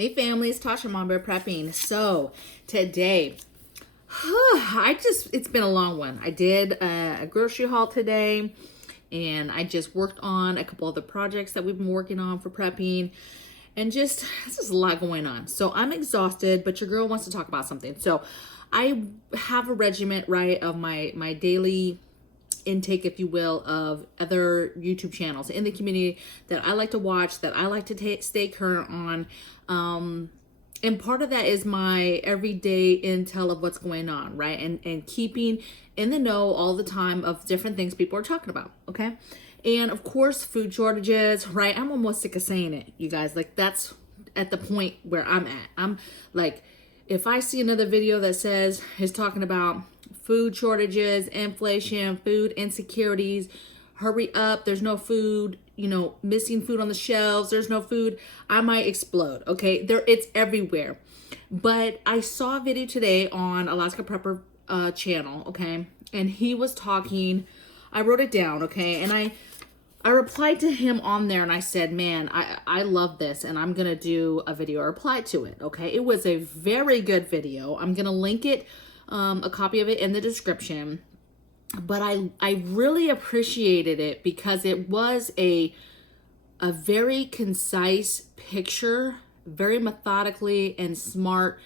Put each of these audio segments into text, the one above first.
Hey family, it's Tasha MAMABEAR Prepping. So today, it's been a long one. I did a grocery haul today and I just worked on a couple other projects that we've been working on for prepping and this is a lot going on. So I'm exhausted, but your girl wants to talk about something. So I have a regiment, right, of my daily intake, if you will, of other YouTube channels in the community that I like to watch, that I like to stay current on. And part of that is my everyday intel of what's going on, right? And keeping in the know all the time of different things people are talking about, okay? And of course, food shortages, right? I'm almost sick of saying it, you guys. Like, that's at the point where I'm at. I'm like, if I see another video that is talking about food shortages, inflation, food insecurities, hurry up, there's no food, missing food on the shelves, there's no food, I might explode, okay? It's everywhere. But I saw a video today on Alaska Prepper channel, okay? And he was talking, I wrote it down, okay? And I replied to him on there and I said, man, I love this and I'm gonna do a video reply to it, okay? It was a very good video. I'm gonna link it, a copy of it in the description. But I really appreciated it because it was a very concise picture, very methodically and smart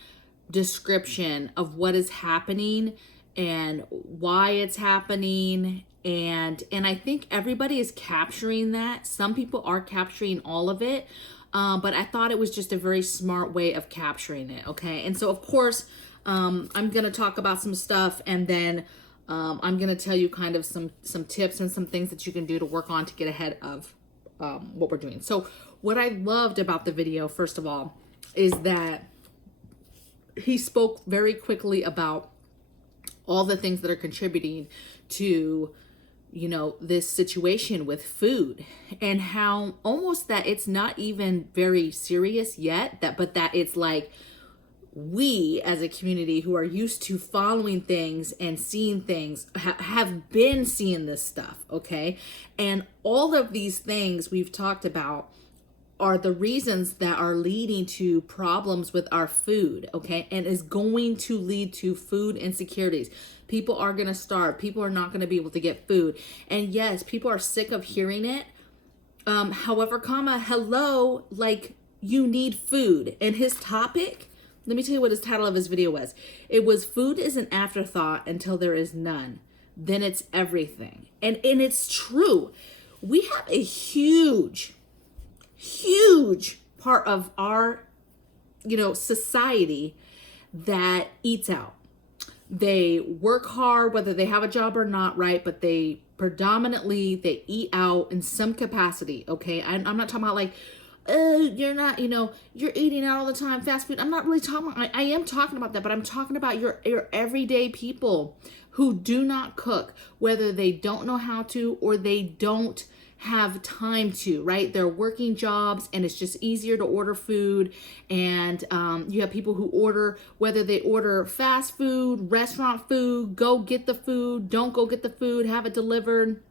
description of what is happening and why it's happening. And I think everybody is capturing that. Some people are capturing all of it, but I thought it was just a very smart way of capturing it, okay? And so, of course, I'm going to talk about some stuff and then I'm going to tell you kind of some tips and some things that you can do to work on to get ahead of what we're doing. So what I loved about the video, first of all, is that he spoke very quickly about all the things that are contributing to, this situation with food and how almost that it's not even very serious yet, but that it's like, we as a community who are used to following things and seeing things have been seeing this stuff, okay? And all of these things we've talked about are the reasons that are leading to problems with our food, okay? And is going to lead to food insecurities. People are going to starve. People are not going to be able to get food. And yes, people are sick of hearing it. However, hello, like, you need food. And his topic, let me tell you what his title of his video was. It was "Food is an afterthought until there is none. Then it's everything." And it's true. We have a huge part of our, society that eats out. They work hard, whether they have a job or not, right? But they eat out in some capacity, okay? I'm not talking about like, you're not, you're eating out all the time, fast food. I'm not really talking about, I am talking about that, but I'm talking about your everyday people who do not cook, whether they don't know how to or they don't have time to, right? They're working jobs and it's just easier to order food. And you have people who order, whether they order fast food, restaurant food, go get the food, don't go get the food, have it delivered.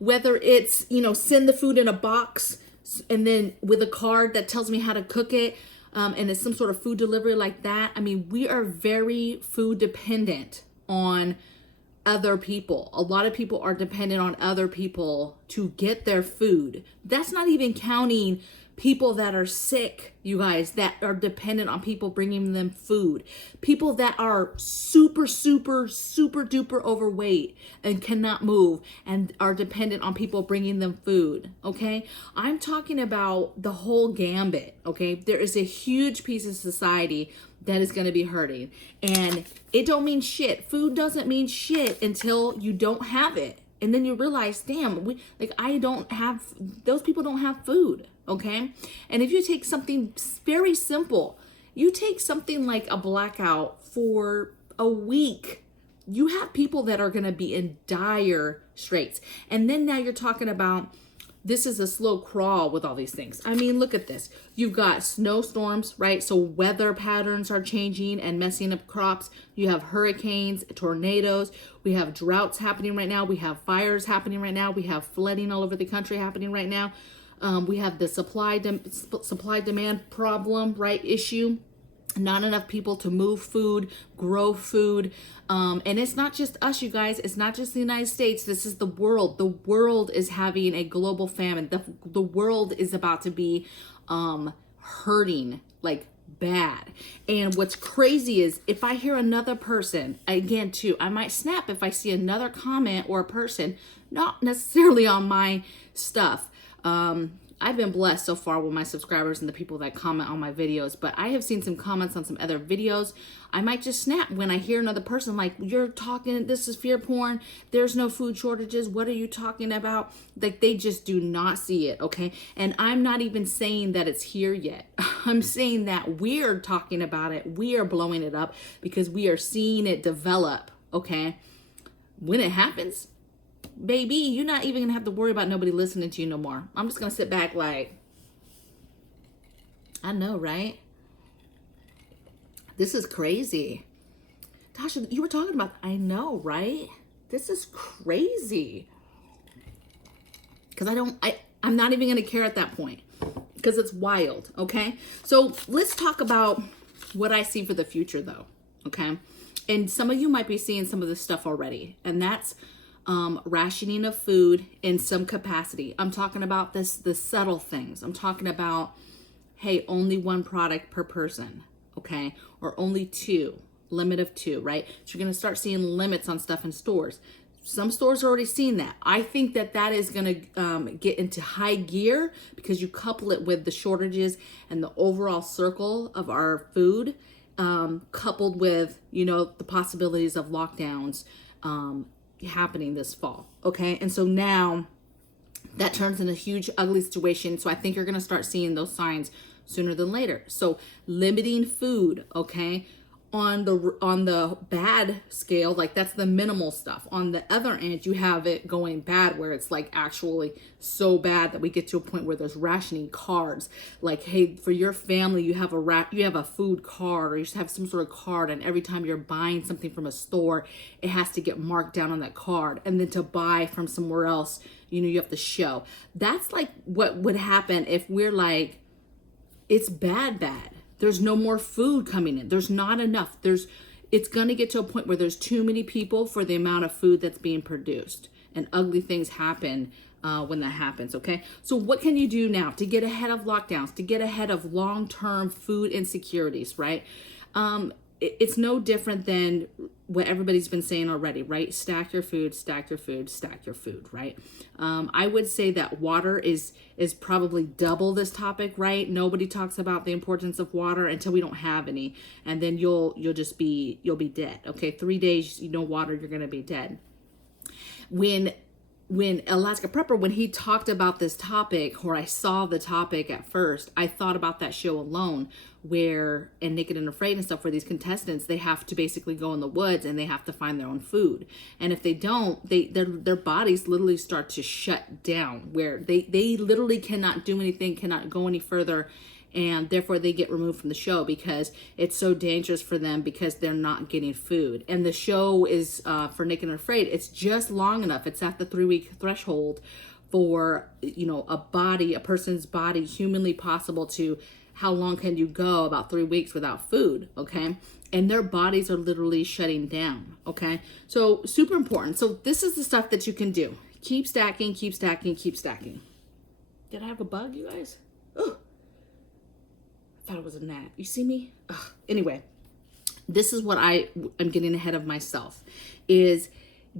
Whether it's, send the food in a box and then with a card that tells me how to cook it, and it's some sort of food delivery like that. I mean, we are very food dependent on other people. A lot of people are dependent on other people to get their food. That's not even counting people that are sick, you guys, that are dependent on people bringing them food. People that are super duper overweight and cannot move and are dependent on people bringing them food, okay? I'm talking about the whole gambit, okay? There is a huge piece of society that is going to be hurting. And it don't mean shit. Food doesn't mean shit until you don't have it. And then you realize, damn, those people don't have food, okay? And if you take something very simple, you take something like a blackout for a week, you have people that are going to be in dire straits. And then now you're talking about, this is a slow crawl with all these things. I mean, look at this. You've got snowstorms, right? So weather patterns are changing and messing up crops. You have hurricanes, tornadoes. We have droughts happening right now. We have fires happening right now. We have flooding all over the country happening right now. We have the supply demand problem, right? Issue. Not enough people to move food, grow food. And it's not just us, you guys. It's not just the United States. This is the world. The world is having a global famine. The world is about to be hurting like bad. And what's crazy is if I hear another person, again, too, I might snap if I see another comment or a person, not necessarily on my stuff. I've been blessed so far with my subscribers and the people that comment on my videos, but I have seen some comments on some other videos. I might just snap when I hear another person like, you're talking, this is fear porn, there's no food shortages, what are you talking about? Like, they just do not see it, okay? And I'm not even saying that it's here yet. I'm saying that we're talking about it, we are blowing it up because we are seeing it develop, okay? When it happens, baby, you're not even gonna have to worry about nobody listening to you no more. I'm just gonna sit back like, I know, right? This is crazy. Tasha, you were talking about, I know, right? This is crazy. Because I'm not even gonna care at that point. Because it's wild, okay? So let's talk about what I see for the future though, okay? And some of you might be seeing some of this stuff already. And that's rationing of food in some capacity. I'm talking about the subtle things. I'm talking about, hey, only one product per person, okay? Or only two, limit of two, right? So you're gonna start seeing limits on stuff in stores. Some stores are already seeing that. I think that that is gonna get into high gear because you couple it with the shortages and the overall circle of our food, coupled with, you know, the possibilities of lockdowns, happening this fall, okay? And so now that turns into a huge ugly situation. So I think you're going to start seeing those signs sooner than later. So limiting food, okay? On the bad scale, like that's the minimal stuff. On the other end, you have it going bad where it's like actually so bad that we get to a point where there's rationing cards. Like, hey, for your family, you have a food card, or you just have some sort of card, and every time you're buying something from a store, it has to get marked down on that card. And then to buy from somewhere else, you know, you have to show. That's like what would happen if we're like, it's bad. There's no more food coming in. There's not enough. It's going to get to a point where there's too many people for the amount of food that's being produced. And ugly things happen when that happens, okay? So what can you do now to get ahead of lockdowns, to get ahead of long-term food insecurities, right? It's no different than what everybody's been saying already, right? Stack your food, stack your food, stack your food, right? I would say that water is probably double this topic, right? Nobody talks about the importance of water until we don't have any, and then you'll be dead. Okay, 3 days, you know, water, you're gonna be dead. When Alaska Prepper, when he talked about this topic, or I saw the topic at first, I thought about that show Alone, where, and Naked and Afraid and stuff, where these contestants, they have to basically go in the woods and they have to find their own food. And if they don't, their bodies literally start to shut down, where they literally cannot do anything, cannot go any further, and therefore they get removed from the show because it's so dangerous for them because they're not getting food. And the show is, for Naked and Afraid, it's just long enough. It's at the 3-week threshold for, you know, a person's body, humanly possible to, how long can you go? About 3 weeks without food, okay? And their bodies are literally shutting down, okay? So super important. So this is the stuff that you can do. Keep stacking, keep stacking, keep stacking. Did I have a bug, you guys? Oh, I thought it was a gnat. You see me? Ugh. Anyway, this is what I'm getting ahead of myself, is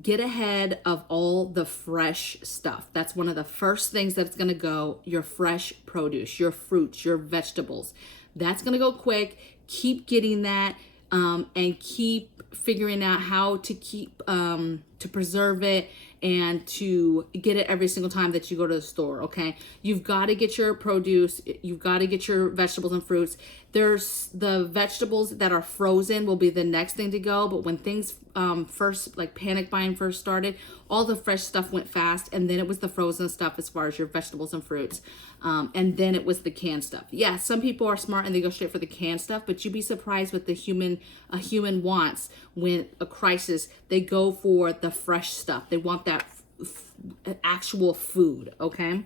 get ahead of all the fresh stuff. That's one of the first things that's going to go, your fresh produce, your fruits, your vegetables. That's going to go quick. Keep getting that, and keep figuring out how to keep, to preserve it and to get it every single time that you go to the store, okay? You've got to get your produce. You've got to get your vegetables and fruits. There's the vegetables that are frozen will be the next thing to go. But when things first, like panic buying first started, all the fresh stuff went fast. And then it was the frozen stuff as far as your vegetables and fruits. And then it was the canned stuff. Yeah, some people are smart and they go straight for the canned stuff. But you'd be surprised what a human wants when a crisis. They go for the fresh stuff. They want that actual food, okay?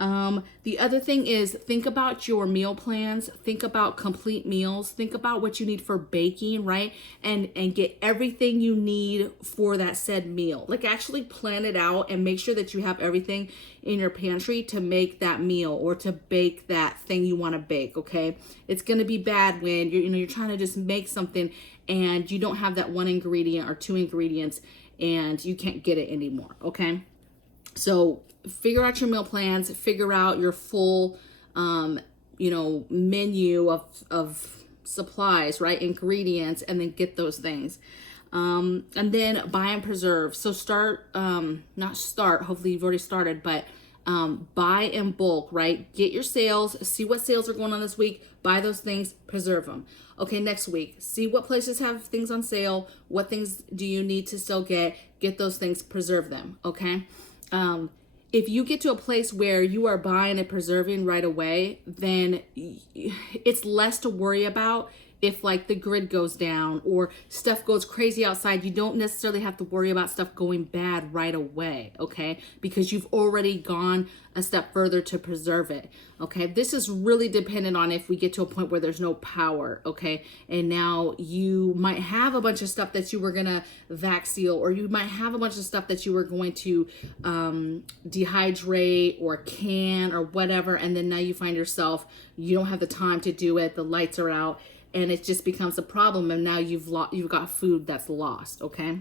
The other thing is, think about your meal plans, think about complete meals, think about what you need for baking, right? And get everything you need for that said meal. Like actually plan it out and make sure that you have everything in your pantry to make that meal or to bake that thing you want to bake, okay? It's going to be bad when you're trying to just make something and you don't have that one ingredient or two ingredients and you can't get it anymore, okay? So figure out your meal plans, figure out your full, menu of supplies, right? Ingredients, and then get those things. And then buy and preserve. So hopefully you've already started, but buy in bulk, right? Get your sales, see what sales are going on this week, buy those things, preserve them. Okay, next week, see what places have things on sale, what things do you need to still get those things, preserve them, okay? If you get to a place where you are buying and preserving right away, then it's less to worry about. If like the grid goes down or stuff goes crazy outside, you don't necessarily have to worry about stuff going bad right away, okay? Because you've already gone a step further to preserve it, okay? This is really dependent on if we get to a point where there's no power, okay? And now you might have a bunch of stuff that you were gonna vac seal, or you might have a bunch of stuff that you were going to dehydrate or can or whatever, and then now you find yourself, you don't have the time to do it, the lights are out, and it just becomes a problem, and now you've got food that's lost, okay?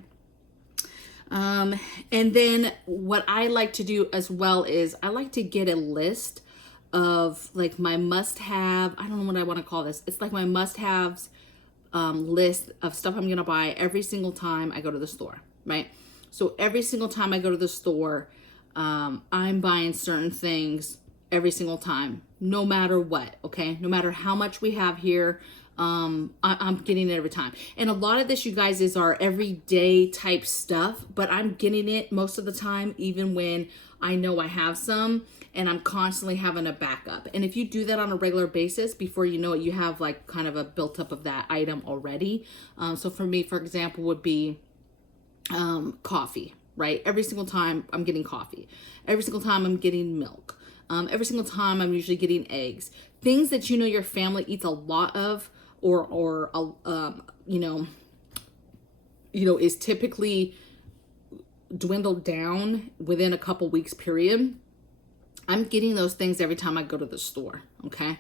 And then what I like to do as well is I like to get a list of like my must-have, I don't know what I want to call this. It's like my must-haves list of stuff I'm gonna buy every single time I go to the store, right? So every single time I go to the store, I'm buying certain things every single time, no matter what, okay? No matter how much we have here, I'm getting it every time. And a lot of this, you guys, is our everyday type stuff, but I'm getting it most of the time, even when I know I have some, and I'm constantly having a backup. And if you do that on a regular basis, before you know it, you have like kind of a built up of that item already. So for me, for example, would be coffee, right? Every single time I'm getting coffee. Every single time I'm getting milk. Every single time I'm usually getting eggs. Things that your family eats a lot of, or is typically dwindled down within a couple weeks period. I'm getting those things every time I go to the store, okay?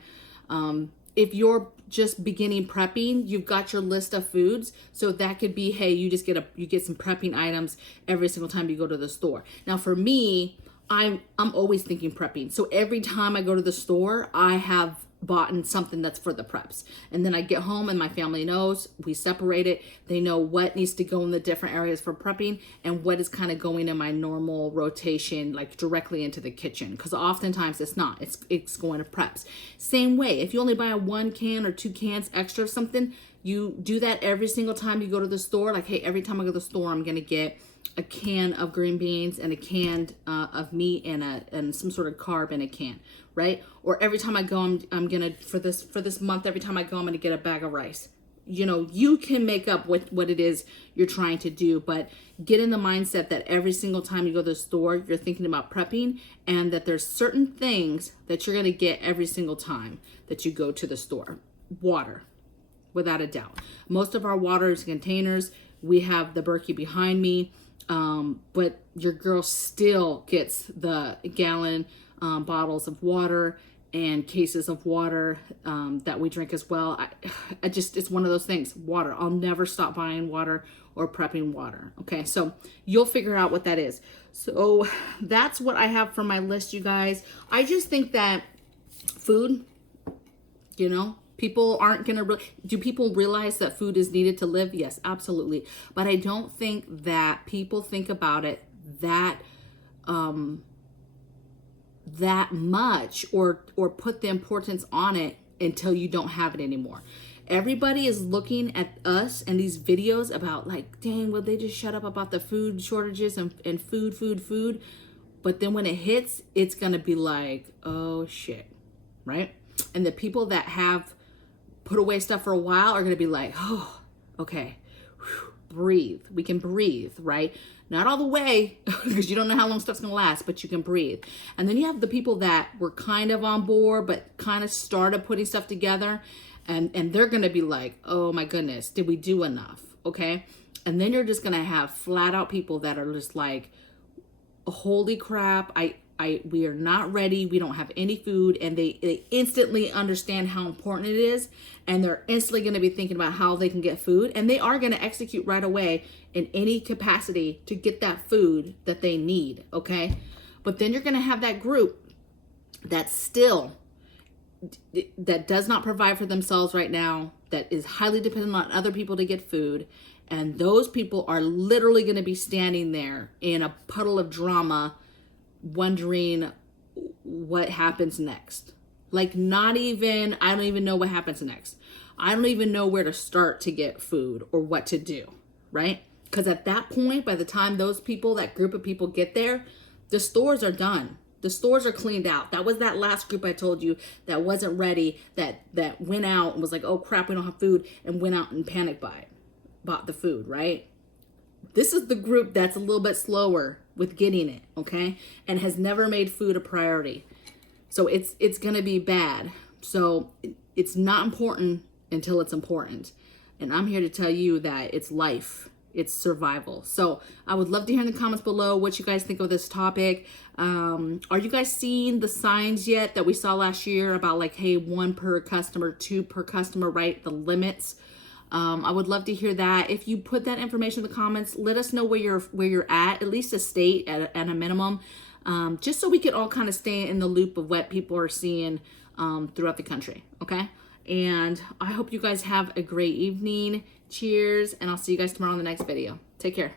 If you're just beginning prepping, you've got your list of foods. So that could be, hey, you get some prepping items every single time you go to the store. Now for me, I'm always thinking prepping. So every time I go to the store, I have bought in something that's for the preps. And then I get home and my family knows, we separate it. They know what needs to go in the different areas for prepping and what is kind of going in my normal rotation, like directly into the kitchen. Because oftentimes it's not, it's going to preps. Same way, if you only buy 1 can or 2 cans extra of something, you do that every single time you go to the store. Like, hey, every time I go to the store, I'm going to get a can of green beans and a can of meat and some sort of carb in a can, right? Or every time I go, I'm gonna for this month, every time I go, I'm gonna get a bag of rice. You can make up what it is you're trying to do, but get in the mindset that every single time you go to the store, you're thinking about prepping, and that there's certain things that you're gonna get every single time that you go to the store. Water, without a doubt. Most of our water is containers. We have the Berkey behind me. But your girl still gets the gallon bottles of water and cases of water that we drink as well. It's one of those things, water. I'll never stop buying water or prepping water. Okay, so you'll figure out what that is. So that's what I have for my list, you guys. I just think that food, people aren't going to do people realize that food is needed to live? Yes, absolutely. But I don't think that people think about it that much or put the importance on it until you don't have it anymore. Everybody is looking at us and these videos about like, dang, will they just shut up about the food shortages and food. But then when it hits, it's going to be like, oh shit, right? And the people that have put away stuff for a while are going to be like, oh, okay, whew, breathe. We can breathe, right? Not all the way, because you don't know how long stuff's gonna last, but you can breathe. And then you have the people that were kind of on board, but kind of started putting stuff together, and they're gonna be like, oh my goodness, did we do enough? Okay. And then you're just gonna have flat out people that are just like, holy crap, we are not ready. We don't have any food. And they instantly understand how important it is. And they're instantly going to be thinking about how they can get food. And they are going to execute right away in any capacity to get that food that they need. Okay. But then you're going to have that group that does not provide for themselves right now, that is highly dependent on other people to get food. And those people are literally going to be standing there in a puddle of drama, wondering what happens next. Like, I don't even know what happens next. I don't even know where to start to get food or what to do, right? Because at that point, by the time that group of people get there, the stores are done. The stores are cleaned out. That was that last group I told you that wasn't ready, that went out and was like, oh crap, we don't have food, and went out and panic bought the food, right? This is the group that's a little bit slower with getting it, okay? And has never made food a priority. So it's gonna be bad. So it's not important until it's important. And I'm here to tell you that it's life. It's survival. So I would love to hear in the comments below what you guys think of this topic. Are you guys seeing the signs yet that we saw last year about like, hey, 1 per customer, 2 per customer, right? The limits. I would love to hear that. If you put that information in the comments, let us know where you're at least a state at a minimum, just so we could all kind of stay in the loop of what people are seeing throughout the country. Okay. And I hope you guys have a great evening. Cheers. And I'll see you guys tomorrow in the next video. Take care.